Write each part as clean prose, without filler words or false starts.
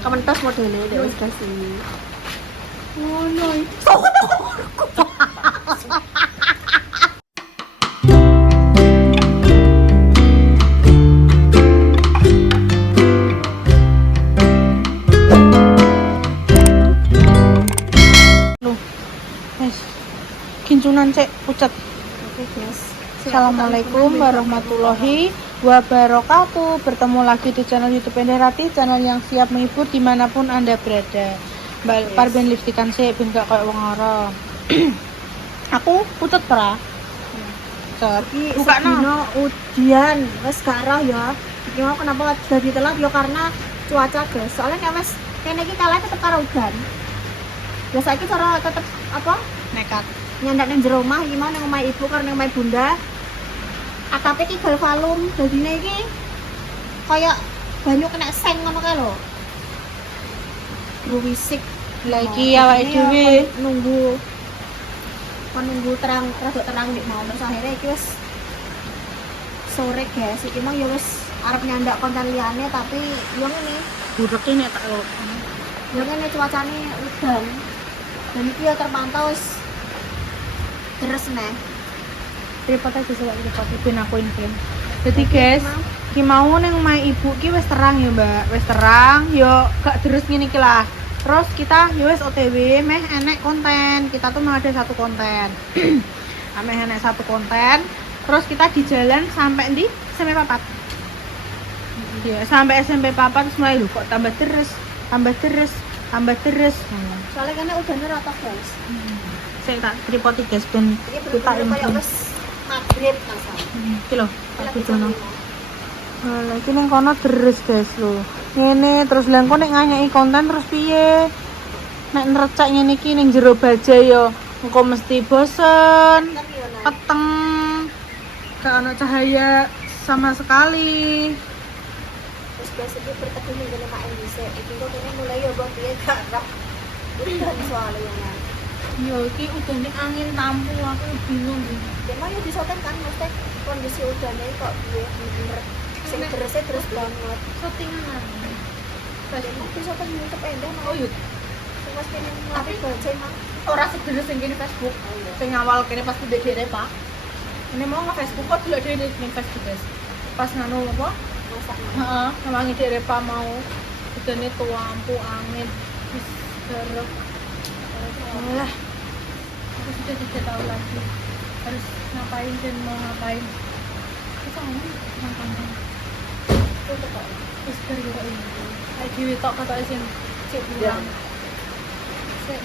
Kementos modelnya dek wis kasih. Ngono iki. Kincunan cek pucat. Oke guys. Assalamualaikum warahmatullahi wabarakatuh. Bertemu lagi di channel YouTube Enderati, channel yang siap menghibur dimanapun anda berada. Mbak Parben lipstikan sih, ben gak kayak wong ora. Aku pucat pra. Iki Buka sedino ujian wis karo ya. Iki mau kenapa dadi telat ya karena cuaca guys. Soalnya nek wis kene iki kalah tetep karo udan. Ya saiki cara tetep apa? Nekat. Nyandak nang jero omah iki mau nang omah ibu karo nang omah bunda. Atape iki galvalum dadine iki kaya banyu kena seng ngono kae lho. Ruwisik Lagi awake dhewe nunggu terang rada terang nek mau terus akhirnya iki wis sore guys. Iki mau ya wis arep nyandak konten liyane tapi yo ngene. burek ini tak lo. Ya ngene cuacane udan. Dan iki ya terpantau wis deres neh. Repot aja coba repot ben aku info. Jadi guys, ki mau nang omah ibu ki wis terang ya, Mbak. Wis terang, yo gak deres ngene iki lah. Terus kita yo wis OTW meh enek konten. Kita tuh mau ada satu konten. Meh enek satu konten. Terus kita di jalan sampai di SMP Papat. Ya, sampai SMP Papat terus mulai lho kok tambah deres. Soalnya kene udane rata guys. Saya tak tripod guys ben Iki kita bener-bener kaya info. wis maghrib masa. Iki lho, Lagi aku jam jono. 5. Lah iki ning kono deres guys lho. Ngene terus lha engko nek nganyaki konten terus piye? Nek nerecak ngene iki ning jero baja ya engko mesti bosen, Kan yo nah. peteng. Gak ono cahaya sama sekali. Terus biasa iki berteduh ning ngene mak dhisik. Iki kok kene mulai yo mbok piye gak roh. Udan soalnya ya. Yo iki udane angin tampu aku bingung. Cuma ya disoten kan mesti kondisi udane kok piye bener. Sing terus banget. Settingan. Padahal disoten YouTube endah Oh iya, sing mas kene ngelatih baca mah. ora sederes sing kene Facebook. Sing awal kene pas ndek dhewe Pak. Ini mau nge-Facebook kok dulu dhewe ning Facebook guys. Pas nganu apa? Masak. Heeh, nawangi dhewe Pak mau. Udane lampu angin wis derek. Alah. Aku sudah tidak tahu lagi harus ngapain dan mau ngapain. Kita mau ngapain? Terus gara-gara ini. Kayak dewe tok kata sing cek pulang. Sek.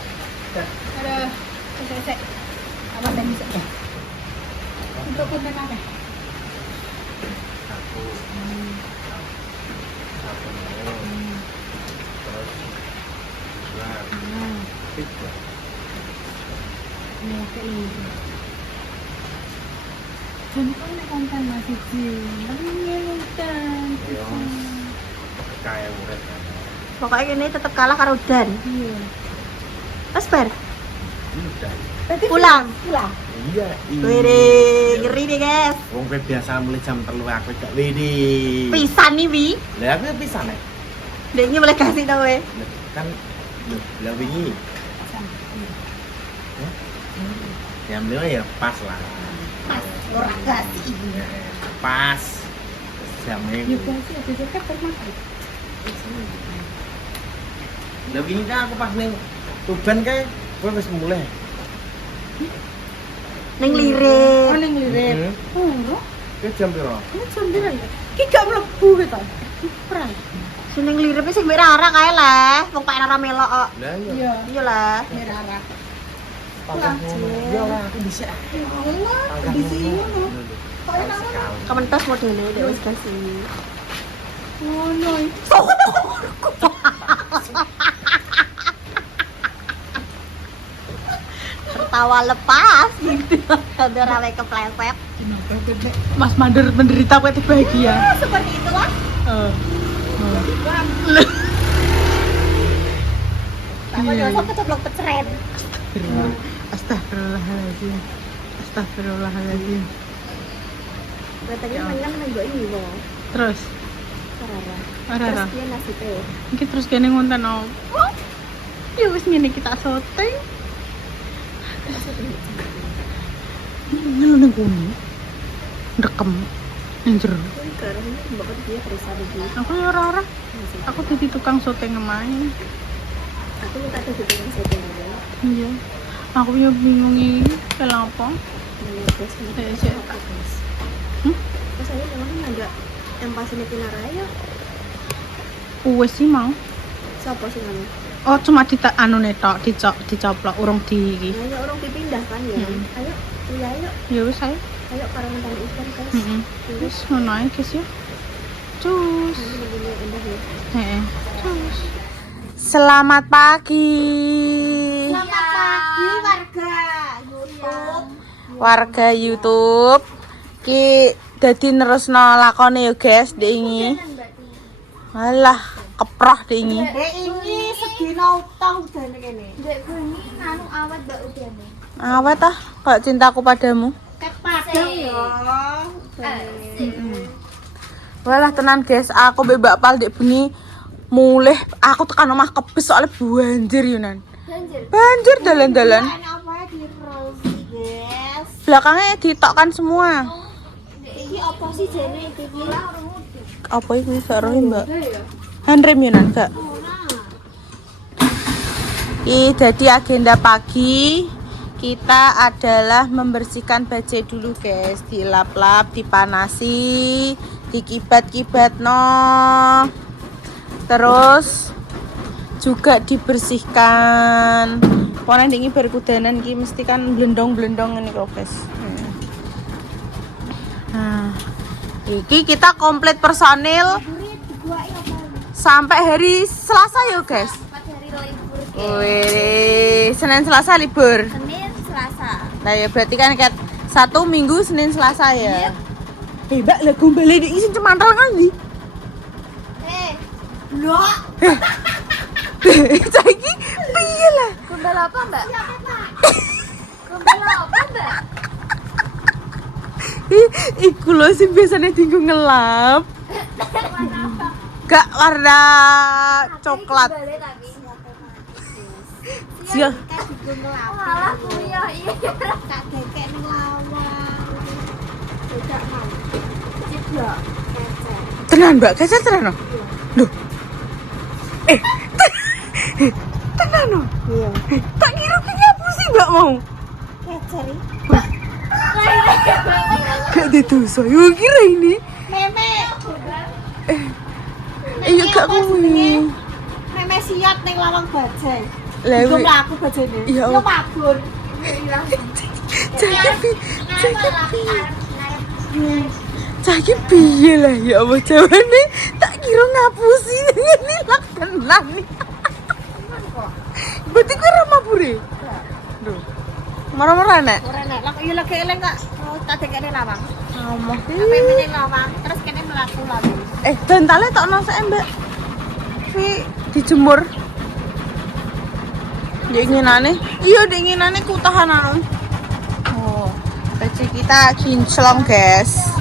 Ada sek. Apa tadi bisa? Untuk konten apa? Ini kayak ini. Jadi kan nek konten masih kan. Kayak urip kan. Pokoknya kene tetep kalah karo udan. Iya. Terus bar Udah. pulang. Iya, Wih, ngeri nih guys. Wong kowe biasa mulai jam 3 aku gak wedi. Pisan nih wi. Lah aku pisan nek. Deknya boleh kasih tau we. Kan lah wingi. Jam 5 ya pas lah. Mas, ora kasih. Pas. Jam Ya 5. pasti ada dekat termasuk. Lah wingi kan aku pas ning Tuban kae kowe wis mulai. Neng Oh, lirik. ning lirik. Oh, enggak. Kowe jam piro? Ini jam pira ya? Ki gak mlebu gitu. Perang. Seneng lirik sing mbek Rara kae lah. Wong Pak Rara melok kok. Lah iya. Iya. Iya lah. Merah. Pangkat ngono. Ya ora aku bisa. Ya Allah, Pangkat di sini ngono. loh. Kok enak Sekali. Kementos modelnya dek wis kasih. Ngono iki. Tertawa lepas gitu. Udah rame kepleset. Mas Mandor menderita kuwi bahagia. Seperti itulah. Sama Iya. jangan kecoblok peceren. Astagfirullahaladzim. Astagfirullahaladzim. Katanya mainan main gue ini loh. Terus Rara. Rara. Terus dia nasibnya ya. Iki terus kene ngonten opo? Ya wis ngene kita syuting. Ngono nang kono. Ndekem nang jero. Karena ini bapak dia periksa dulu. Aku ya ora. Aku jadi tukang syuting main. Aku minta tuh bikin setting dulu. Iya. Aku punya bingung ini kenapa? Terus Saya terus saya memang ada yang pas ini Pinaraya. Wes sih mau. Siapa sih namanya? Oh cuma anu netok dicoplok urung di iki. Ya orang dipindah kan ya. Ayo, iya ayo. Ya wis ayo. Ayo para mentari ikan guys. Heeh. Wis ngono ae guys ya. Cus. Nanti begini indah ya. Heeh. Cus. Selamat pagi. Selamat pagi warga YouTube. Warga YouTube. Ki dadi nerusno lakone ya guys, ndek iki. Alah, keproh ndek iki. Dek ini sedina utang udane kene. Dek bengi anu awet mbak udane. Awet ah, kok cintaku padamu. Ket padang ya. Walah tenan guys, aku bebak pal ndek bengi mulih aku tekan omah kebes soalnya banjir Yunan. Banjir dalan-dalan. Enak apa di Rosi guys. Belakangnya ditokkan semua. Iki apa sih jene iki? Apa itu bisa rohin mbak? Handrem Yunan gak? Jadi agenda pagi kita adalah membersihkan bajai dulu guys, dilap-lap, dipanasi, dikibat-kibat no, terus juga dibersihkan. Pokoknya ini berkudanan ini mesti kan blendong-blendong ini kok guys. Nah, iki kita komplit personil sampai hari Selasa ya guys. 4 hari libur. Wih, Senin Selasa libur. Senin, Selasa. Nah ya berarti kan kayak 1 minggu Senin Selasa ya. Mbak lah gombale iki sing cemantel kan ndi? Loh, Saiki piye lah? Gombal apa mbak? Gombal apa mbak? Iku lho sing biasanya tinggu ngelap. Gak warna coklat. Gombalnya tapi. Sia. kan digunung Malah kuliah iya. tak dekek ning lawang. Tidak mau. Ciblok. Kecer. Tenan Mbak, kecer tenan. Loh. Tenan no. Iya. Tak kira ki nyapu sih Mbak mau. Kecer. Gak dituso. Yo kira ini. Meme. Iya gak kuwi. Meme siap ning lawang bajai. Lewi. Jom lah aku bajane. Iya, Yo oh. mabur. Caki piye lah ya Allah jawane tak kira ngapusi ini lak tenan nih. Berarti kowe ora mabure? Lho. Marah-marah nek. Ora nek lak iya lagi eleng kak. Oh, tak dekek ning lawang. Ngomong. Sampai ning lawang terus kene mlaku lagi. Dantale tok nang sak Mbak. Ki dijemur. Dinginane. Iya dinginane ku tahan anu. Oh. Baju kita kinclong, guys.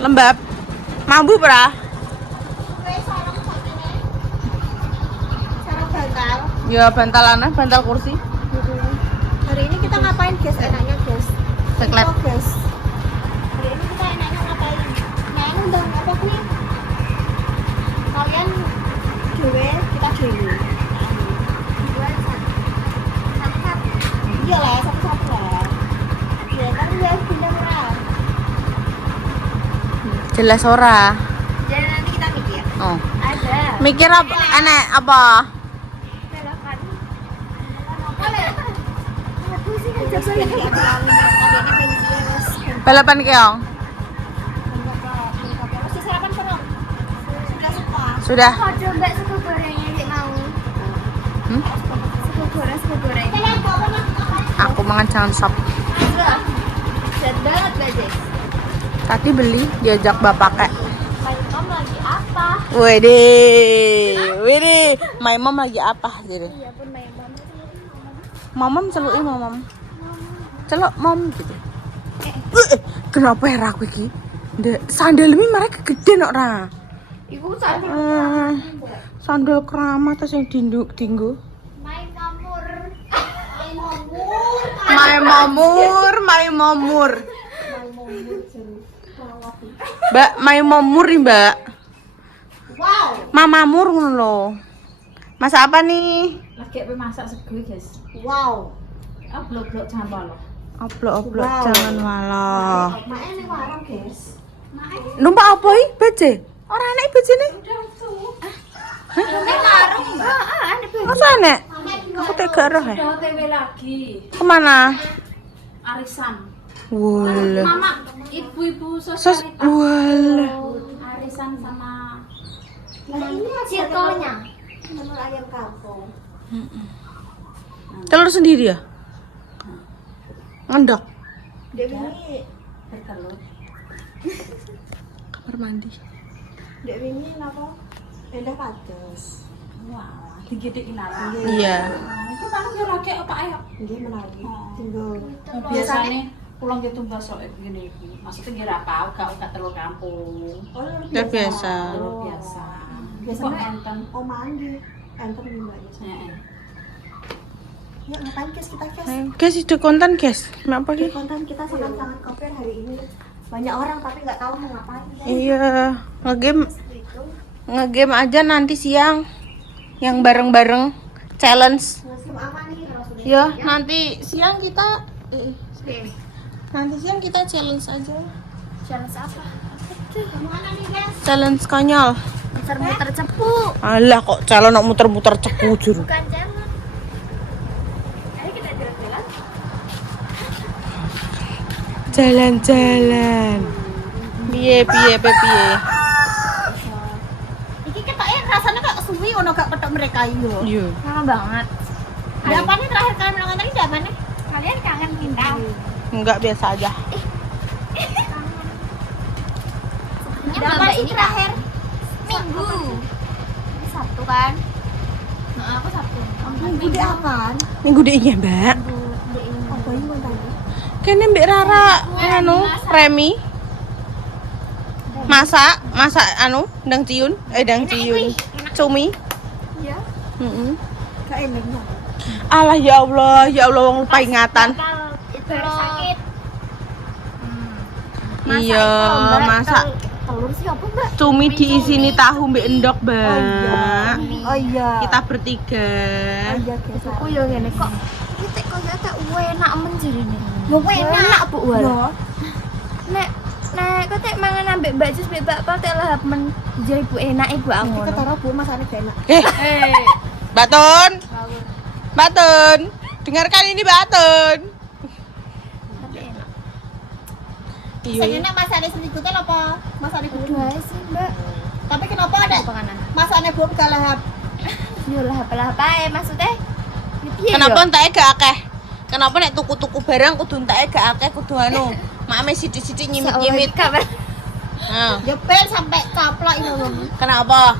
Lembab. Mambu pra? Cara bantal. Ya bantalan, bantal kursi. Hari ini kita ngapain guys? Enaknya guys. Seklet. Oh, guys. Hari ini kita enaknya ngapain? Nah, ini undang apa nih? Kalian dewe, kita dewe. Iya lah, satu-satu lah. Ya, kan dia pindah murah. Jelas ora. Jadi nanti kita mikir. Oh. Ada. Mikir apa? Aneh apa? Belokan. Aku sih kan jasa ini kayak bilang tadi ini pinggis. Balapan keong. Mesti sarapan perang. Sudah semua. Sudah. Kode mbak suku gorengnya kayak mau. Hmm? Suku goreng. Kalian bawa apa? Aku mangan jangan shop. Sudah. Set banget mbak Jess. Tadi beli diajak bapaknya. My mom lagi apa? Wede, my mom lagi apa jadi? Iya pun my mom. Mamam celuki mamam. Celuk mom gitu. Kenapa ya aku iki? Ndek sandal mi mereka gede nok ra. Iku sandal. Sandal keramat terus yang dinggo. Mai mamur. Mai Momur. Mbak, Mai Momur nih, Mbak. Wow. Mamamur ngono lho. Masak apa nih? Lagi apa masak sego, guys. Wow. Blok-blok jangan malah. Oblok-oblok Wow. jangan walah. Mae ning warung, guys. Numpak apa iki? Beje? Ora enek bejene. Ning warung, Mbak. Ane Masa enek? Aku tak gak roh ya. Udah OTW lagi. Kemana? Arisan. Wala. Mama, ibu-ibu Sos, sosialitas. wala. Arisan sama ini circle-nya. Telur ayam kampung. Telur sendiri ya? Ngendok. Dek wingi, bertelur. Kamar mandi. dek wingi napa? Endah kados. Wah, digede inalan. Iya. Itu kan yo lagi apa ayo. Nggih menawi. Tinggal Biasanya pulang gitu basok gini. Maksudnya kira apa? Gak telur kampung. Udah biasa. Telur biasa. Biasanya Kok enten? oh mandi. Enten nih Mbak. Heeh. Ya ngapain guys kita guys? Guys, ide konten guys. Apa Di ki? konten kita sangat-sangat koper hari ini. Banyak orang tapi nggak tahu mau ngapain. Iya, ngegame Itu ngegame aja nanti siang. Yang bareng-bareng challenge. musim apa nih kalau sudah? Ya, nanti siang kita nanti siang kita challenge aja. Challenge apa? Kemana nih guys? Challenge konyol. Muter-muter cepu. Alah kok calon nak muter-muter cepu jur. Bukan challenge. Ayo kita jalan-jalan. Jalan-jalan. Piye. Iki ketoknya rasanya kayak suwi ono gak ketok mereka yo. Iya. Lama banget. Ada apa nih terakhir kalian nonton tadi? Ada apa nih? Kalian kangen kita. Enggak, biasa aja. Ada apa sih terakhir? Minggu. Ini Sabtu kan? Nah, aku Sabtu. Minggu di apaan? Minggu dehnya, Mbak. Apa ini mau tadi? Kene Mbak Rara anu Remi. Masak anu ndang ciun, cumi. Iya. Heeh. Gak enaknya. Alah ya Allah wong lupa ingatan. Itu sakit. Iya, masak telur sih apa Mbak? cumi diisini tahu mbek endok, Oh iya. Mbak. Oh iya. Kita bertiga. Oh iya guys. Aku yo ngene kok. Kita kok tak enak men jarine. Yo enak Bu Wal. Nek kok tek mangan ambek Mbak Jus mbek Mbak Pal tek lahap men jare Bu enak ibu aku. Kita taruh Bu masane enak. Mbak Tun. Mbak Tun. Dengarkan ini Mbak Tun. Tapi enak. Iya. Sayangnya masane sedikitnya apa? Masane kudu ae sih, Mbak. Tapi kenapa ada Panganan. masane Bu gak lahap? Yo lahap ae maksudnya. Kenapa entake gak akeh? Kenapa nek tuku-tuku barang kudu entake gak akeh kudu anu. Mame sithik-sithik nyimit-nyimit. Nah, Ya pen sampai caplok ini ngomong. kenapa?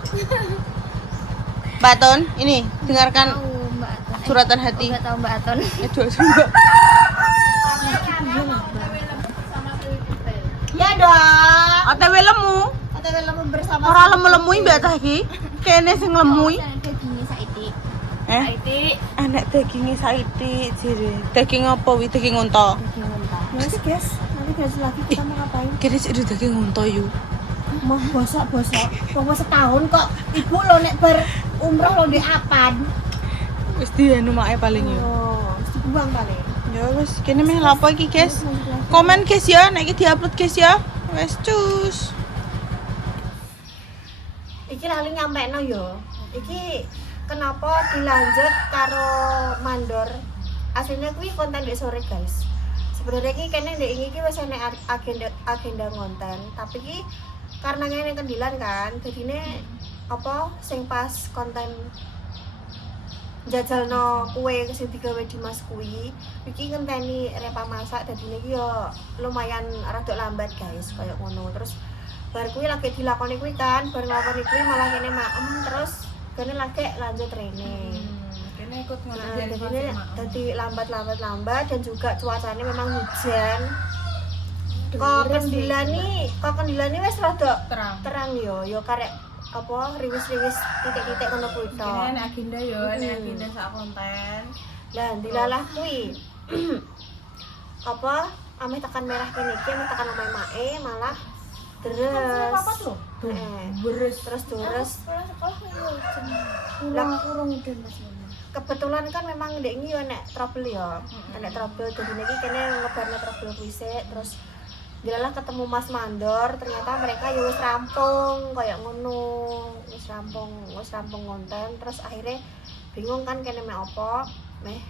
Mbak Tun, ini dengarkan Mbak Aton. suratan hati. Enggak tahu Mbak Aton. Mbak. Ya dong. OTW lemu. OTW lemu bersama. Ora lemu-lemui Mbak ta iki. Kene sing lemui. Dagingnya saiki. Eh? Anak dagingnya saiki jere. Daging apa wi? Daging unta. Daging unta. Ya sih, guys. Nanti guys lagi kita mau ngapain? Kene sik daging unta yo. Mau bosok-bosok. Wong wis setahun kok. Ibu lo nek ber umroh lo di apan. Wis dianu mae paling yo. Oh, mesti buang paling. Ya wis kene meh lapo iki, guys. Komen guys ya, nek iki diupload guys ya. Wes cus. Iki lali nyampekno yo. Iki kenapa dilanjut karo mandor? Aslinya kuwi konten di sore, guys. Sebenarnya iki kene ndek iki wis enek agenda konten, tapi iki karena ngene kendilan kan, dadine apa sing pas konten jajalno kue sing digawe Dimas kuwi iki ngenteni Repa masak dadine iki yo lumayan rada lambat guys kayak ngono. Terus bar kuwi lagi dilakoni kuwi kan, bar nglakoni kuwi malah kene maem terus kene lagi lanjut training. Kene ikut Nah, jadi lambat dan juga cuacanya memang hujan. Kok kendilani wis rada terang yo karek apa riwis-riwis titik-titik ngono kuwi Ini tok. enak agenda ya, enak agenda sak konten. Lah dilalah kuwi. Apa ameh tekan merah kene iki ameh tekan omahe mae malah Papat deres. loh. Heeh. Beres. Terus deres. Pulang sekolah ya kurang udan Mas. Kebetulan kan memang ndek iki yo nek trouble ya. Nek trouble dadi iki kene ngebarno trouble kuwi sik terus dilalah ketemu Mas Mandor, ternyata mereka ya wis rampung kayak ngono. Wis rampung konten terus akhirnya bingung kan kene meh apa? Meh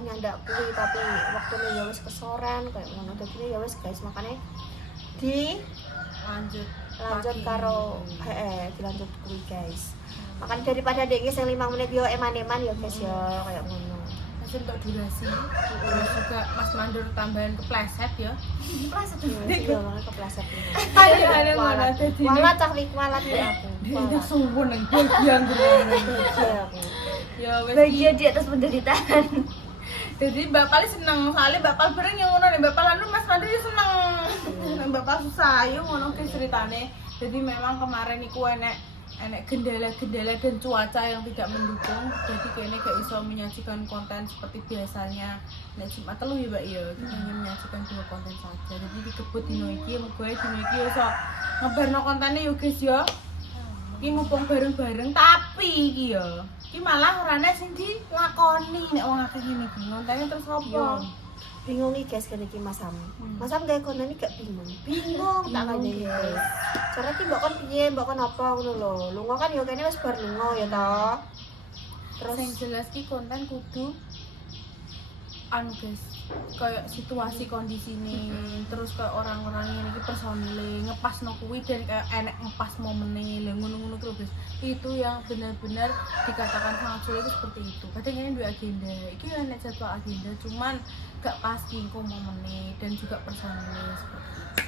nyandak kuwi tapi waktune ya wis kesoren kayak ngono. Dadi ya wis guys makanya Lanjut pagi. karo dilanjut kuwi guys. Makanya daripada dek iki sing 5 menit yo eman-eman ya guys ya kayak ngono. Masih untuk durasi. Terus juga Mas Mandur tambahan kepleset ya. Iya, malah kepleset ini. Ada ngono dadi. Walat cah kualat ya aku. Dia suwun nang bagian Iya, aku. Ya wis Bahagia di atas penderitaan. jadi Mbak Pali seneng soalnya Mbak Pal bareng yang ngono nih Mbak Pal anu Mas Mandur ya seneng. Mbak Pal susah yo ngono ki ceritane. Jadi memang kemarin iku enek kendala-kendala dan cuaca yang tidak mendukung. Jadi kayaknya gak iso menyajikan konten seperti biasanya. Nek Jumat telu ya Mbak ya, kita hanya menyajikan 2 konten saja. Jadi dikebut dino iki, muga dino iki iso ngebarno kontennya yo guys ya. Iki mumpung bareng-bareng tapi iki ya. Iki malah orane sing dilakoni nek wong akeh ngene iki. Kontennya terus Yo, opo? bingung nih guys kene iki Mas Sam. Mas Sam gawe konten iki gak bingung. Bingung tak kandani guys. Cara ki mbok kon piye, mbok kon apa ngono lho. Lunga kan yo kene wis bar lunga ya ta. Terus yang jelas ki konten kudu anu guys, kayak situasi kondisi ini, terus kayak orang-orang ini ki personile ngepas no kuwi dan kayak enek ngepas momennya, ngono-ngono terus guys. Itu yang benar-benar dikatakan sangat sulit itu seperti itu. Kadang ini dua agenda, iki enek jadwal agenda, cuman gak pas kingko momennya dan juga personile seperti itu.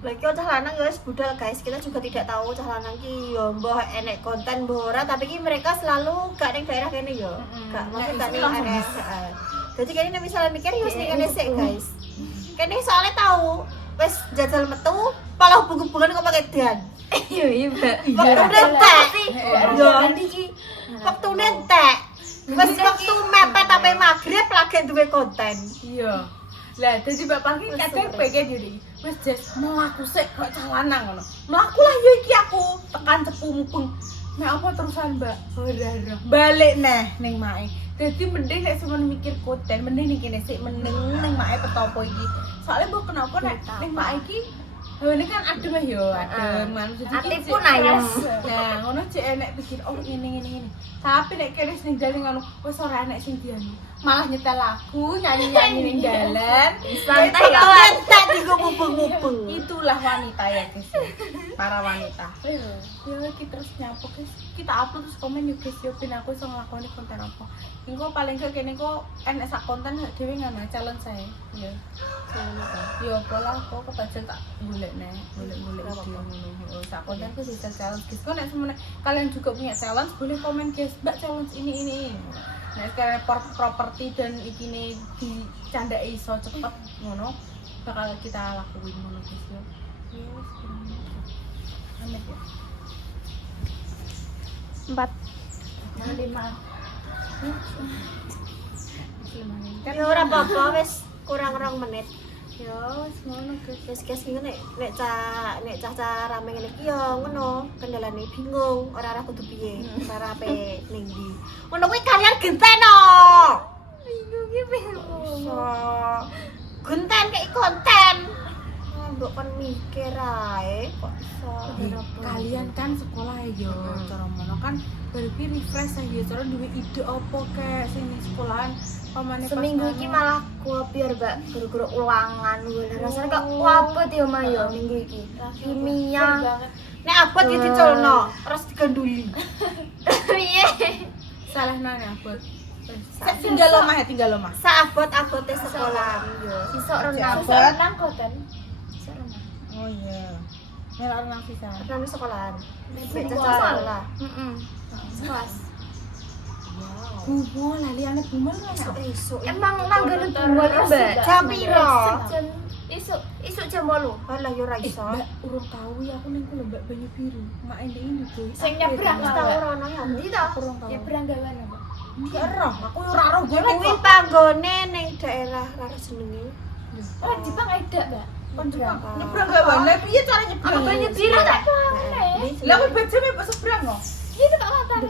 Lagi cah lanang ya wis budal guys. Kita juga tidak tahu cah lanang ki yo mbah enek konten mbah ora, tapi ki mereka selalu gak ning daerah kene yo. Gak maksud gak ning area. Jadi kene nek misalnya mikir yo wis ning kene sik guys. Kene soalnya tahu wis jajal metu pala hubung-hubungan kok pakai dan. Iya iya Mbak. Waktu entek. Yo iki waktu entek. Wis waktu mepet sampai maghrib lagi duwe konten. Iya. Lah dadi bapak ki kadang pengen jadi wis jes mlaku sik kok cah lanang ngono. Mlaku lah yo iki aku tekan cepu mubeng. Nek apa terusan Mbak? Ora. Balik neh ning mae. Dadi mending nek sampean mikir konten mending ning kene sik mending ning mae petopo iki. Soalnya mbok kenapa nek ning mae iki ini kan adem ya, adem kan. Ati pun ayem. Nah, ngono cek enek pikir oh ini. Tapi nek kene sing dalan ngono wis ora enek sing dianu. Malah nyetel lagu, nyanyi-nyanyi ning dalan. Santai ya. Entek digo mubeng-mubeng. Itulah wanita ya guys. Para wanita. Ya iki terus nyapa guys. Kita upload terus komen yuk guys, yo pin aku iso nglakoni konten apa. Engko paling gak kene kok enek sak konten dhewe ngono challenge saya. Ya. Yo pola kok kebajan tak golek ide ngono. Sak konten tuh bisa challenge guys. Kok nek semuanya kalian juga punya challenge boleh komen guys. Mbak challenge ini. Nah, sekarang properti dan ikine dicandai iso cepet ngono bakal kita lakuin ngono guys ya. Yes, amet ya. 4. 5. Ya ora apa-apa wis kurang 2 menit. Ya wis ngono guys. Guys iki nek cah rame ngene iki ya ngono, kendalane bingung, ora kudu piye, cara ape ning ndi. Ngono kuwi kalian genteno. Bingung ki bingung. Genten kayak konten. Mbok kon mikir ae kok iso. Kalian kan sekolah ya cara mono kan berarti refresh aja cara duwe ide apa kayak sing sekolahan pamane pas Seminggu iki malah kopior Mbak, guru-guru ulangan lho. Rasane kok wabot ya Mbak ya minggu iki. Kimia. Nek abot iki diculno, terus diganduli. Piye? salah nanya abot. Tinggal omah. Saabot-abote sekolah yo. Sisok renang. Abot. Renang koten. Sisok renang. Oh iya. Melak renang bisa. Nang sekolahan. Nek Sekolah. cah sekolah. Sekelas. Bumo lali anak bumo lah ya. Esuk Emang nanggone bunga ya Mbak? Jam piro? Jam Isuk jam 8. Alah yo ra iso. Mbak, urung tahu ya aku ning kulo Mbak Banyu Biru. Mak ende ini boy. Sing nyebrang Wis tau rono ya. Ndi to? Urung tahu. Nyebrang gawan apa? Enggak roh, aku yo ora roh golek Kuwi kok. panggone ning daerah rara jenenge. Oh, Jepang ada, Mbak. Kon Jepang. Nyebrang gawan. Lah piye cara nyebrang? Apa Banyu Biru tak? Lah kok bajane mbok sebrang kok. Gitu Pak Motor.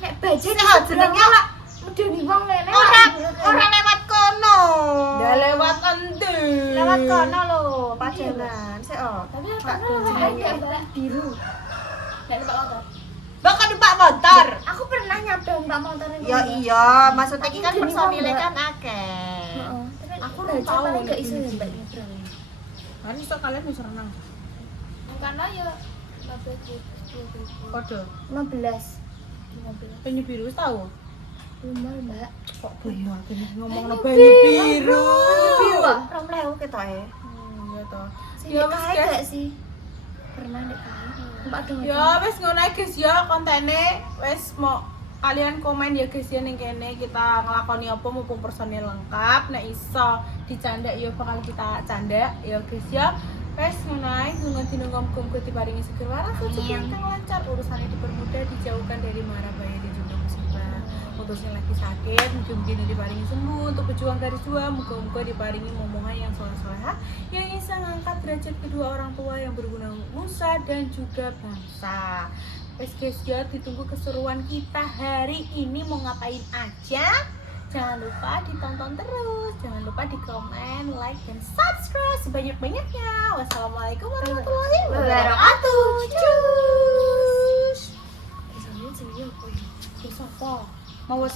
Nek baje nek Ah, sebrang jenenge lah medeni wong lele. ora lewat kono. Lah lewat endi? Lewat kono lho, Pajangan. Sik oh. Tapi apa ada Mbak biru. Nek Pak Motor. Mbak kan numpak motor. Aku pernah nyabrang Pak Motor niku. Ya iya, maksudnya iki kan Tapi personile Mbak. kan akeh. Heeh. Tapi Aku baje tahu paling gak nek iso ini. ya Mbak nyebrang. Hari iso kalian wis renang. Karena ya 15 Kode 15. Banyu Biru wis tahu. Umur Mbak. Kok banyu aku ngomongno Banyu Banyu Biru. Biru ah. 2000 ketoke. Iya toh. Sing Ya nek wis kae guys. gak sih? Pernah nek kae. Mbak dong. Ya wis ngono ae guys ya kontene wis mau kalian komen ya guys ya ning kene kita ngelakoni apa mumpung personil lengkap nek iso dicanda ya bakal kita canda ya guys ya. Wes ngono ae dina muga-muga diparingi segel waras rezeki ingkang lancar urusannya dipermudah dijauhkan dari mara bahaya dan juga musibah. Putusnya lagi sakit mungkin diparingi sembuh untuk pejuang garis dua muga-muga diparingi momongan yang soleh-soleha yang bisa ngangkat derajat kedua orang tua yang berguna untuk nusa dan juga bangsa. Wes guys ya ditunggu keseruan kita hari ini mau ngapain aja. Jangan lupa ditonton terus, jangan lupa di komen, like, dan subscribe sebanyak-banyaknya. Wassalamualaikum warahmatullahi wabarakatuh. Cus. Misalnya jenenge apa ya? Besok kok mau